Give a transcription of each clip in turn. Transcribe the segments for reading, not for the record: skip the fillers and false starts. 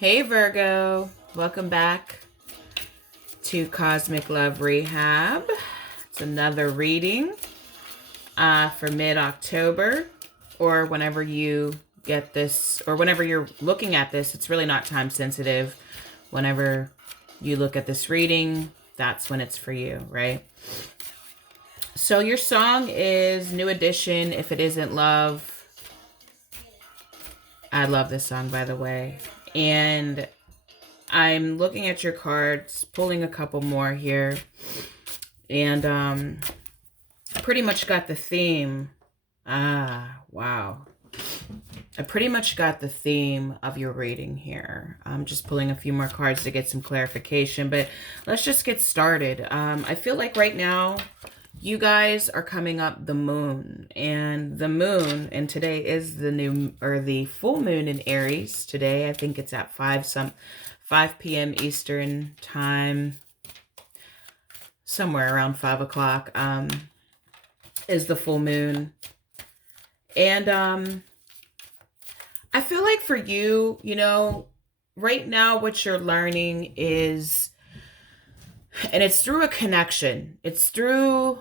Hey Virgo, welcome back to Cosmic Love Rehab. It's another reading for mid-October, or whenever you get this, or whenever you're looking at this. It's really not time sensitive. Whenever you look at this reading, that's when it's for you, right? So your song is New Edition, If It Isn't Love. I love this song, by the way. And I'm looking at your cards, pulling a couple more here, and I pretty much got the theme. Wow. I pretty much got the theme of your reading here. I'm just pulling a few more cards to get some clarification, but let's just get started. I feel like right now you guys are coming up the moon, and today is the full moon in Aries today. I think it's at 5 p.m. Eastern time, somewhere around 5 o'clock, is the full moon. And I feel like for you, right now what you're learning is, and it's through a connection. It's through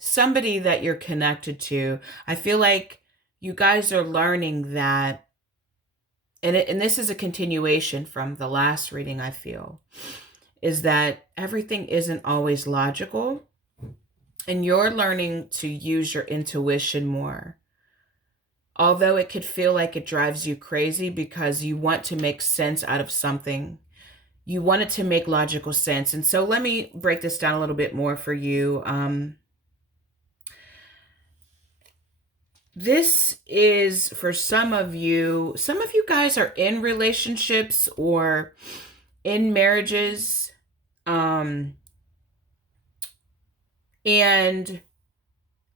somebody that you're connected to. I feel like you guys are learning that, and this is a continuation from the last reading, I feel, is that everything isn't always logical, and you're learning to use your intuition more. Although it could feel like it drives you crazy because you want to make sense out of something. You want it to make logical sense. And so let me break this down a little bit more for you. This is for some of you. Some of you guys are in relationships or in marriages. And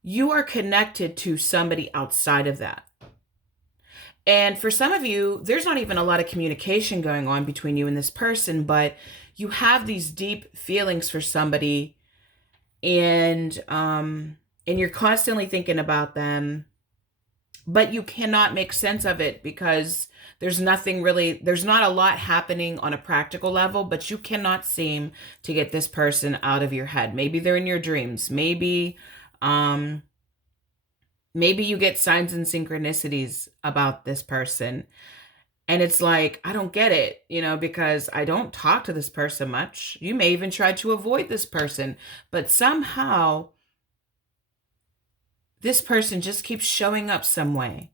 you are connected to somebody outside of that. And for some of you, there's not even a lot of communication going on between you and this person, but you have these deep feelings for somebody, and you're constantly thinking about them, but you cannot make sense of it because there's not a lot happening on a practical level, but you cannot seem to get this person out of your head. Maybe they're in your dreams. Maybe you get signs and synchronicities about this person. And it's like, I don't get it, because I don't talk to this person much. You may even try to avoid this person, but somehow this person just keeps showing up some way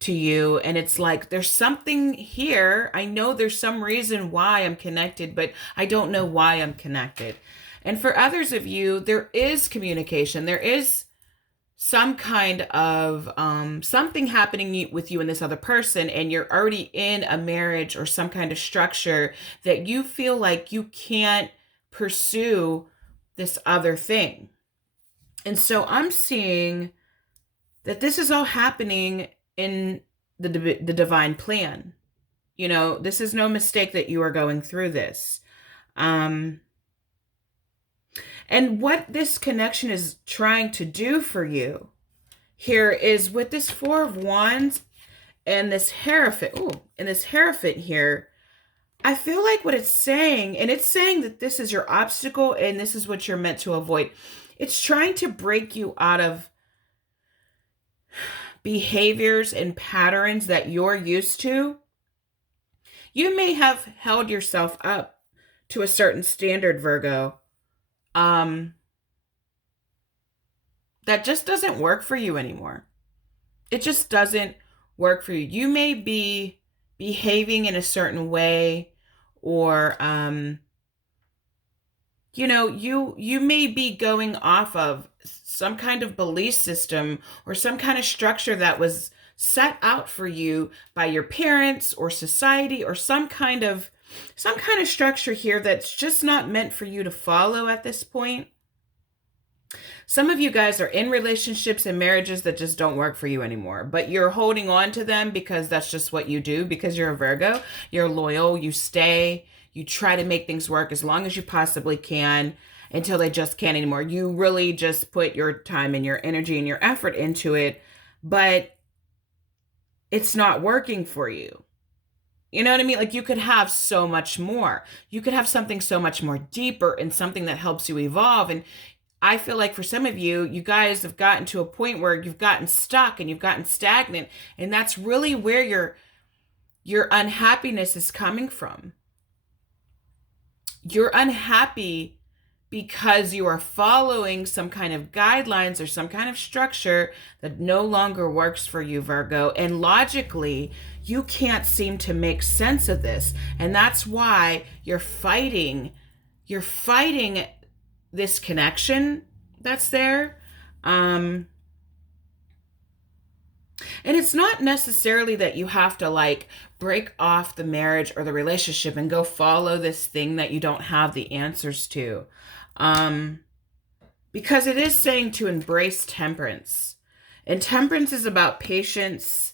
to you. And it's like, there's something here. I know there's some reason why I'm connected, but I don't know why I'm connected. And for others of you, there is communication. There is some kind of something happening with you and this other person, and you're already in a marriage or some kind of structure that you feel like you can't pursue this other thing. And so I'm seeing that this is all happening in the divine plan. This is no mistake that you are going through this. And what this connection is trying to do for you here is with this Four of Wands and this Hierophant here, I feel like what it's saying, and it's saying that this is your obstacle and this is what you're meant to avoid. It's trying to break you out of behaviors and patterns that you're used to. You may have held yourself up to a certain standard, Virgo, that just doesn't work for you anymore. It just doesn't work for you. You may be behaving in a certain way, or you may be going off of some kind of belief system or some kind of structure that was set out for you by your parents or society, or some kind of structure here that's just not meant for you to follow at this point. Some of you guys are in relationships and marriages that just don't work for you anymore, but you're holding on to them because that's just what you do, because you're a Virgo. You're loyal, you stay, you try to make things work as long as you possibly can until they just can't anymore. You really just put your time and your energy and your effort into it, but it's not working for you. You know what I mean? Like you could have so much more. You could have something so much more deeper and something that helps you evolve. And I feel like for some of you, you guys have gotten to a point where you've gotten stuck and you've gotten stagnant. And that's really where your unhappiness is coming from. You're unhappy because you are following some kind of guidelines or some kind of structure that no longer works for you, Virgo. And logically, you can't seem to make sense of this. And that's why you're fighting. You're fighting this connection that's there. And it's not necessarily that you have to like break off the marriage or the relationship and go follow this thing that you don't have the answers to. Um, because it is saying to embrace temperance. And temperance is about patience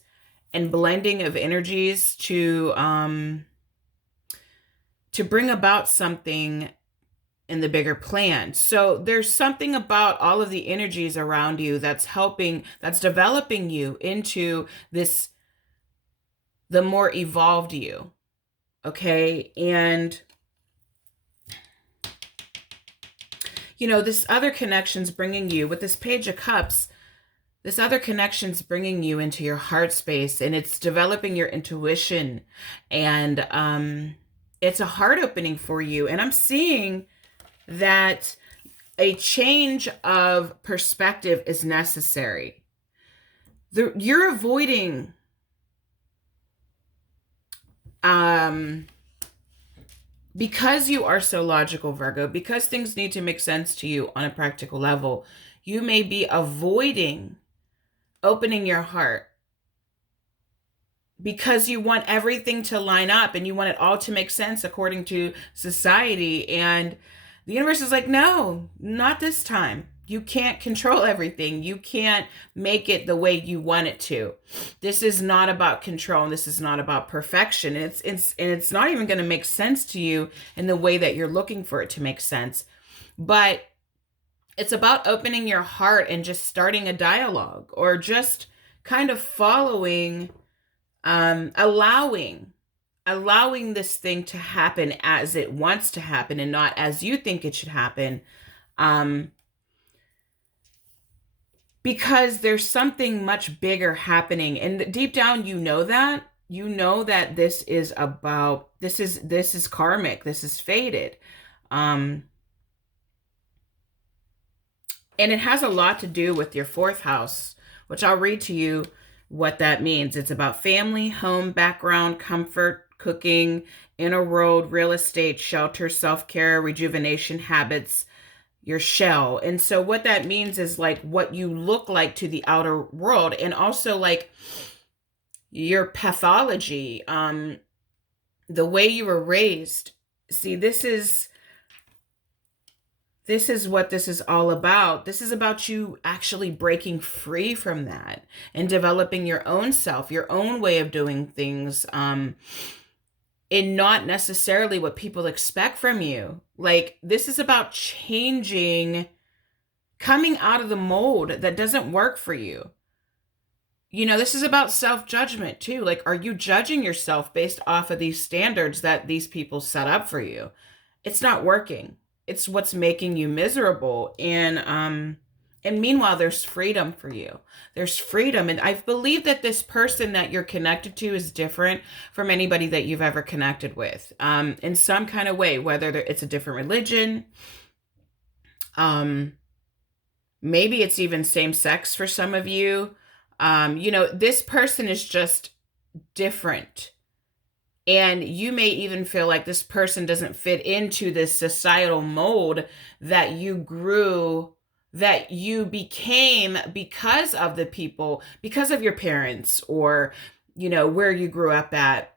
and blending of energies to bring about something in the bigger plan. So there's something about all of the energies around you that's helping, that's developing you into this, the more evolved you. Okay. And, you know, this other connection's bringing you with this Page of Cups. This other connection's bringing you into your heart space, and it's developing your intuition, and it's a heart opening for you. And I'm seeing that a change of perspective is necessary. You're avoiding because you are so logical, Virgo, because things need to make sense to you on a practical level, you may be avoiding opening your heart because you want everything to line up and you want it all to make sense according to society. And the universe is like, no, not this time. You can't control everything. You can't make it the way you want it to. This is not about control, and this is not about perfection. It's not even going to make sense to you in the way that you're looking for it to make sense. But it's about opening your heart and just starting a dialogue, or just kind of following, allowing this thing to happen as it wants to happen and not as you think it should happen. Because there's something much bigger happening, and deep down you know that this is about, this is karmic, this is fated. And it has a lot to do with your fourth house, which I'll read to you what that means. It's about family, home, background, comfort, cooking, inner world, real estate, shelter, self-care, rejuvenation, habits, your shell. And so what that means is like what you look like to the outer world, and also like your pathology, the way you were raised. See, this is what this is all about. This is about you actually breaking free from that and developing your own self, your own way of doing things, and not necessarily what people expect from you. Like, this is about changing, coming out of the mold that doesn't work for you. You know, this is about self-judgment too. Like, are you judging yourself based off of these standards that these people set up for you? It's not working. It's what's making you miserable. And meanwhile, there's freedom for you. There's freedom. And I believe that this person that you're connected to is different from anybody that you've ever connected with, in some kind of way, whether it's a different religion. Maybe it's even same sex for some of you. You know, this person is just different. And you may even feel like this person doesn't fit into this societal mold that you grew, that you became because of the people, because of your parents, or, you know, where you grew up at.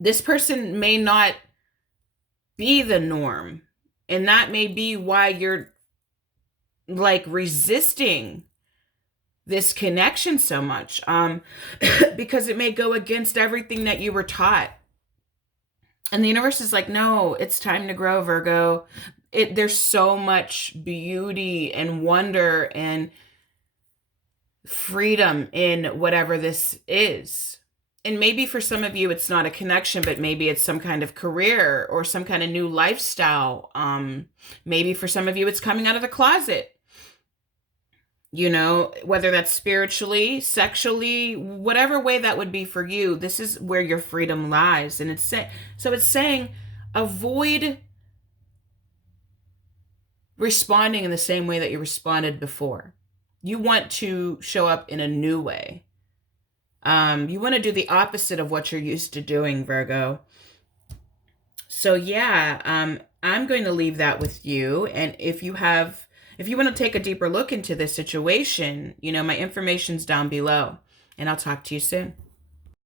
This person may not be the norm. And that may be why you're like resisting this connection so much, because it may go against everything that you were taught. And the universe is like, no, it's time to grow, Virgo. There's so much beauty and wonder and freedom in whatever this is. And maybe for some of you, it's not a connection, but maybe it's some kind of career or some kind of new lifestyle. Maybe for some of you, it's coming out of the closet, whether that's spiritually, sexually, whatever way that would be for you. This is where your freedom lies. And so it's saying avoid responding in the same way that you responded before. You want to show up in a new way. You want to do the opposite of what you're used to doing, Virgo. So yeah, I'm going to leave that with you. And if you want to take a deeper look into this situation, my information's down below. And I'll talk to you soon.